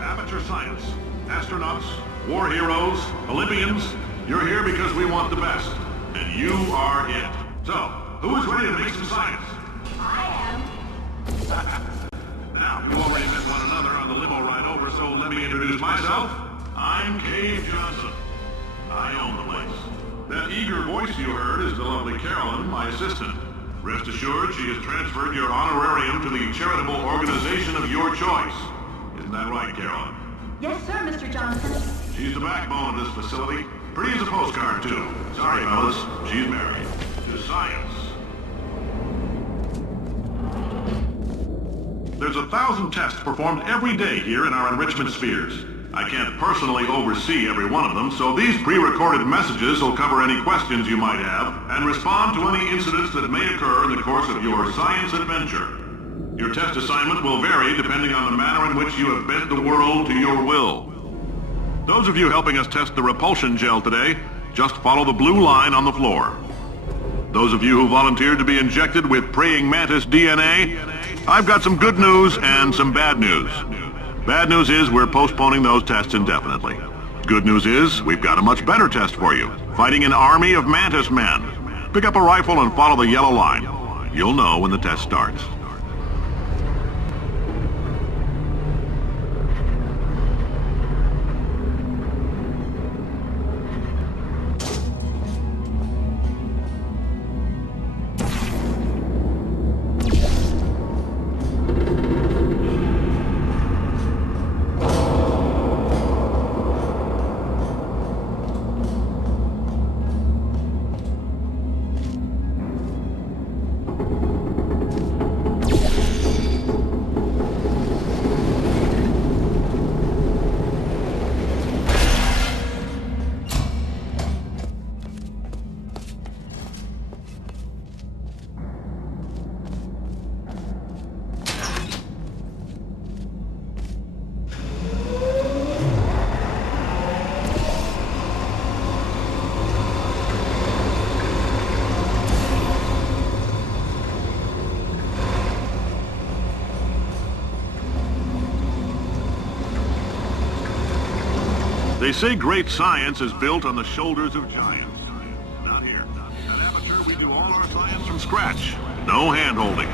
amateur science. Astronauts, war heroes, Olympians, you're here because we want the best. And you are it. So, who is ready to make some science? I am. Now, you already met one another on the limo ride over, so let me introduce myself. I'm Cave Johnson. I own the place. That eager voice you heard is the lovely Carolyn, my assistant. Rest assured, she has transferred your honorarium to the charitable organization of your choice. Isn't that right, Carolyn? Yes, sir, Mr. Johnson. She's the backbone of this facility. Pretty as a postcard, too. Sorry, fellas. She's married. To science. There's 1,000 tests performed every day here in our enrichment spheres. I can't personally oversee every one of them, so these pre-recorded messages will cover any questions you might have and respond to any incidents that may occur in the course of your science adventure. Your test assignment will vary depending on the manner in which you have bent the world to your will. Those of you helping us test the repulsion gel today, just follow the blue line on the floor. Those of you who volunteered to be injected with praying mantis DNA, I've got some good news and some bad news. Bad news is we're postponing those tests indefinitely. Good news is we've got a much better test for you, fighting an army of mantis men. Pick up a rifle and follow the yellow line. You'll know when the test starts. They say great science is built on the shoulders of giants. Not here. At Amateur, we do all our science from scratch. No hand-holding.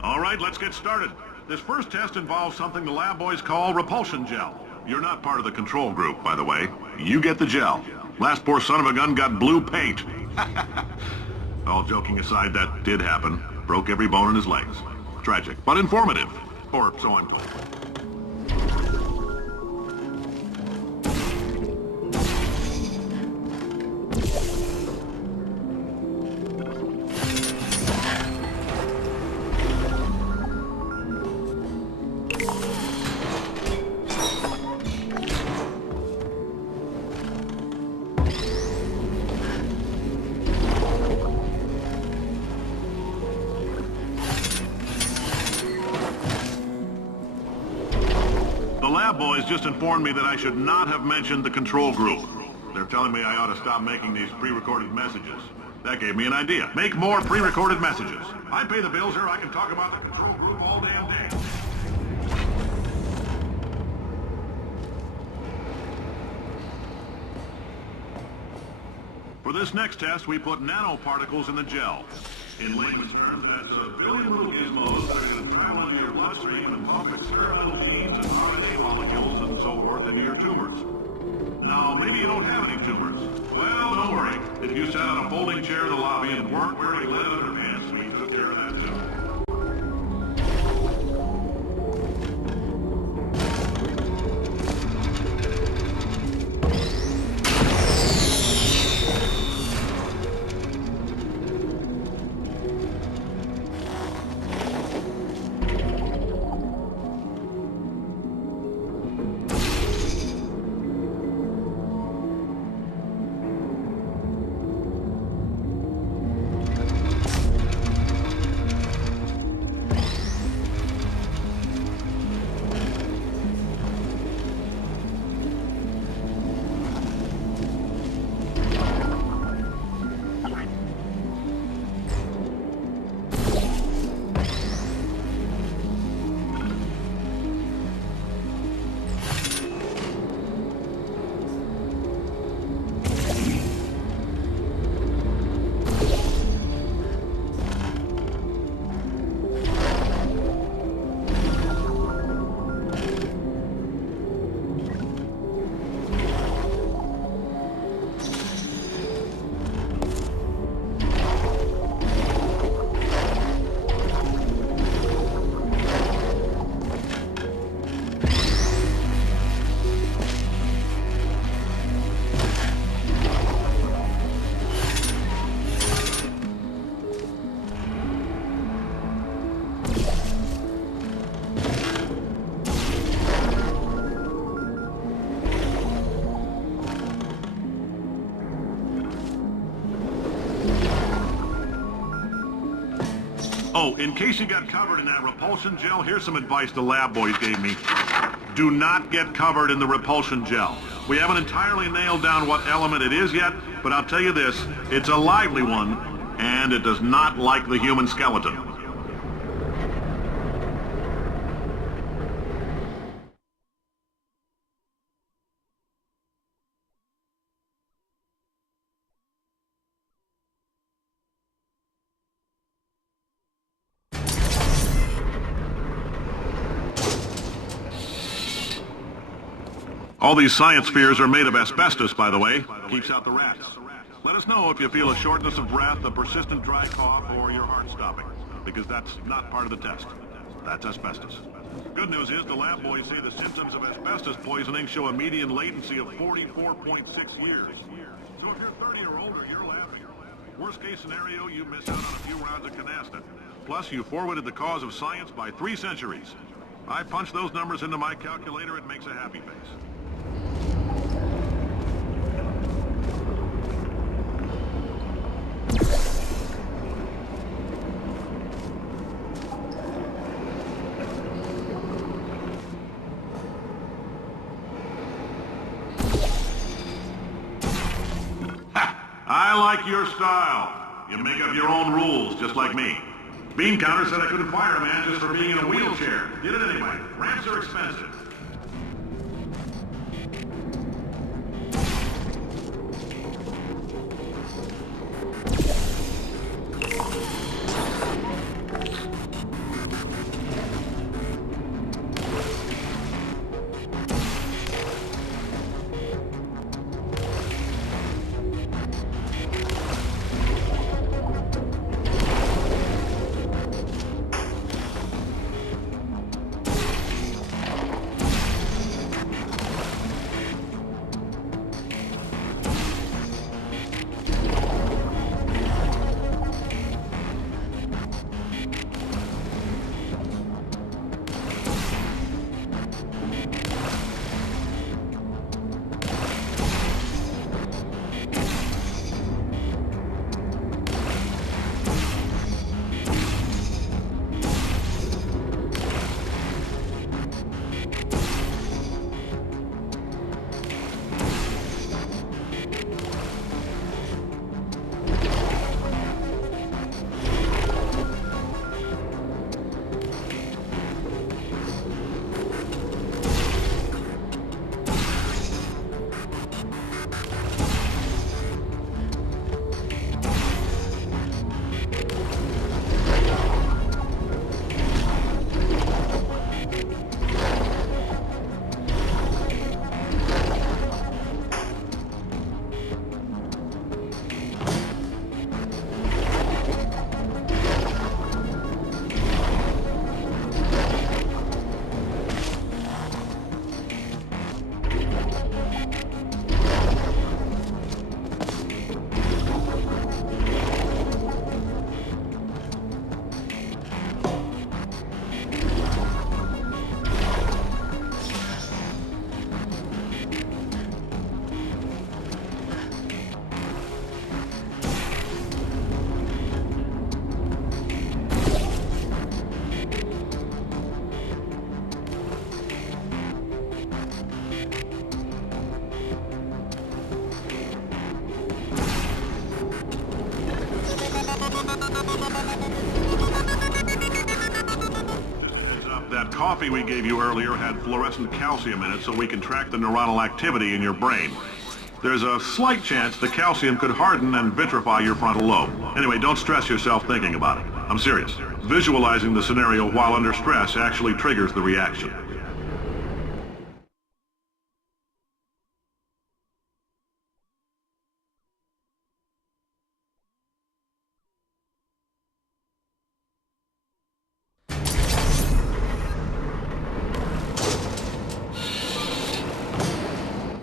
All right, let's get started. This first test involves something the lab boys call repulsion gel. You're not part of the control group, by the way. You get the gel. Last poor son of a gun got blue paint. All joking aside, that did happen. Broke every bone in his legs. Tragic, but informative. Or so I'm told. The lab boys just informed me that I should not have mentioned the control group. They're telling me I ought to stop making these pre-recorded messages. That gave me an idea. Make more pre-recorded messages. I pay the bills here, I can talk about the control group all damn day. For this next test, we put nanoparticles in the gel. In layman's terms, that's a billion little gizmos that are going to travel into your bloodstream and pump experimental genes and RNA molecules and so forth into your tumors. Now, maybe you don't have any tumors. Well, don't worry. If you sat on a folding chair in the lobby and weren't wearing lead underpants, we took care of that too. Oh, in case you got covered in that repulsion gel, here's some advice the lab boys gave me. Do not get covered in the repulsion gel. We haven't entirely nailed down what element it is yet, but I'll tell you this, it's a lively one, and it does not like the human skeleton. All these science spheres are made of asbestos, by the way. Keeps out the rats. Let us know if you feel a shortness of breath, a persistent dry cough, or your heart stopping, because that's not part of the test. That's asbestos. Good news is the lab boys say the symptoms of asbestos poisoning show a median latency of 44.6 years. So if you're 30 or older, you're laughing. Worst case scenario, you miss out on a few rounds of canasta. Plus, you forwarded the cause of science by 3 centuries. I punch those numbers into my calculator, it makes a happy face. I like your style. You make up your own rules, just like me. Bean Counter said I couldn't fire a man just for being in a wheelchair. Did it anyway. Ramps are expensive. That coffee we gave you earlier had fluorescent calcium in it so we can track the neuronal activity in your brain. There's a slight chance the calcium could harden and vitrify your frontal lobe. Anyway, don't stress yourself thinking about it. I'm serious. Visualizing the scenario while under stress actually triggers the reaction.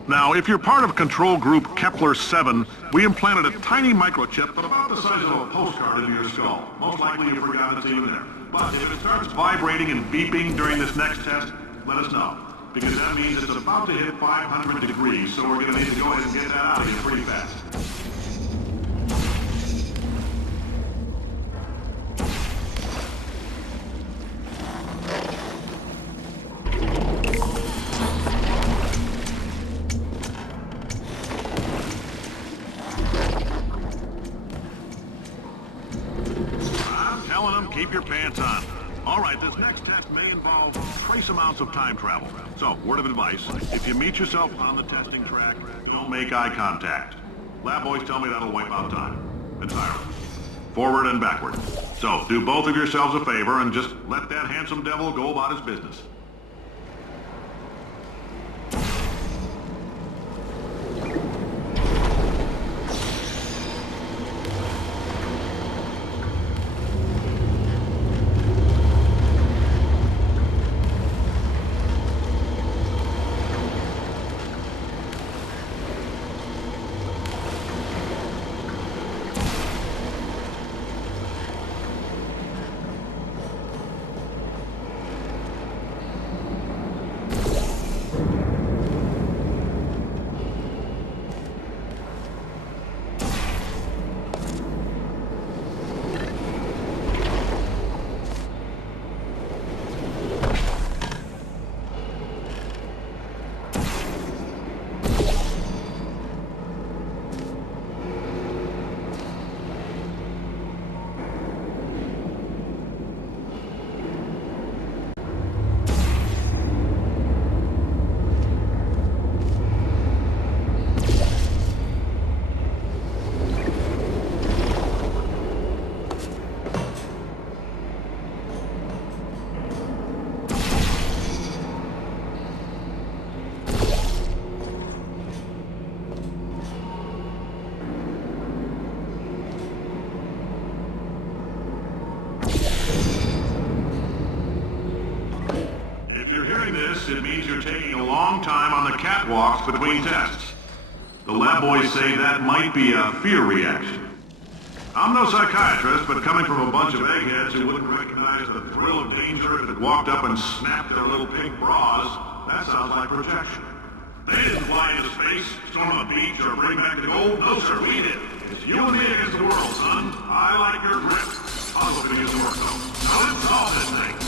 Now, if you're part of control group Kepler-7, we implanted a tiny microchip but about the size of a postcard into your skull. Most likely you've forgotten it's even there. But if it starts vibrating and beeping during this next test, let us know. Because that means it's about to hit 500 degrees, so we're going to need to go ahead and get that out of here pretty fast. keep your pants on. All right, this next test may involve trace amounts of time travel. So, word of advice, if you meet yourself on the testing track, don't make eye contact. Lab boys tell me that'll wipe out time. Entirely. Forward and backward. So, do both of yourselves a favor and just let that handsome devil go about his business. It means you're taking a long time on the catwalks between tests. The lab boys say that might be a fear reaction. I'm no psychiatrist, but coming from a bunch of eggheads who wouldn't recognize the thrill of danger if it walked up and snapped their little pink bras, that sounds like projection. They didn't fly into space, storm a beach, or bring back the gold. No, sir, we did. It's you and me against the world, son. I like your grip. I'll go finish some work, though. Now let's solve this thing.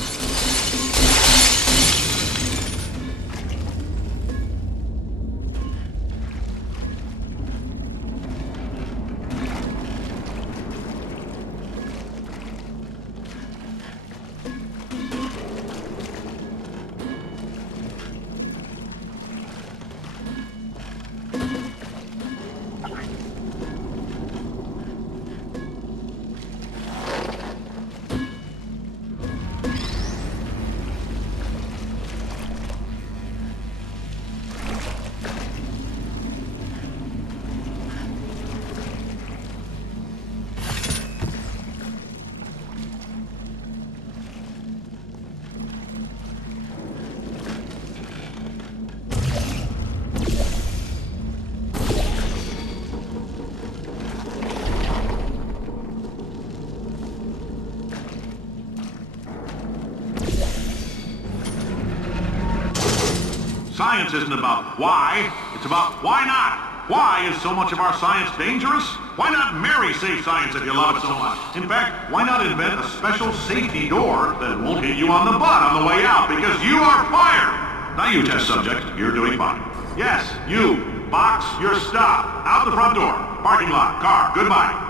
Science isn't about why, it's about why not. Why is so much of our science dangerous? Why not marry safe science if you love it so much? In fact, why not invent a special safety door that won't hit you on the butt on the way out because you are fired? Now you test subject, you're doing fine. Yes, you, box, your stop. Out the front door. Parking lot, car, goodbye.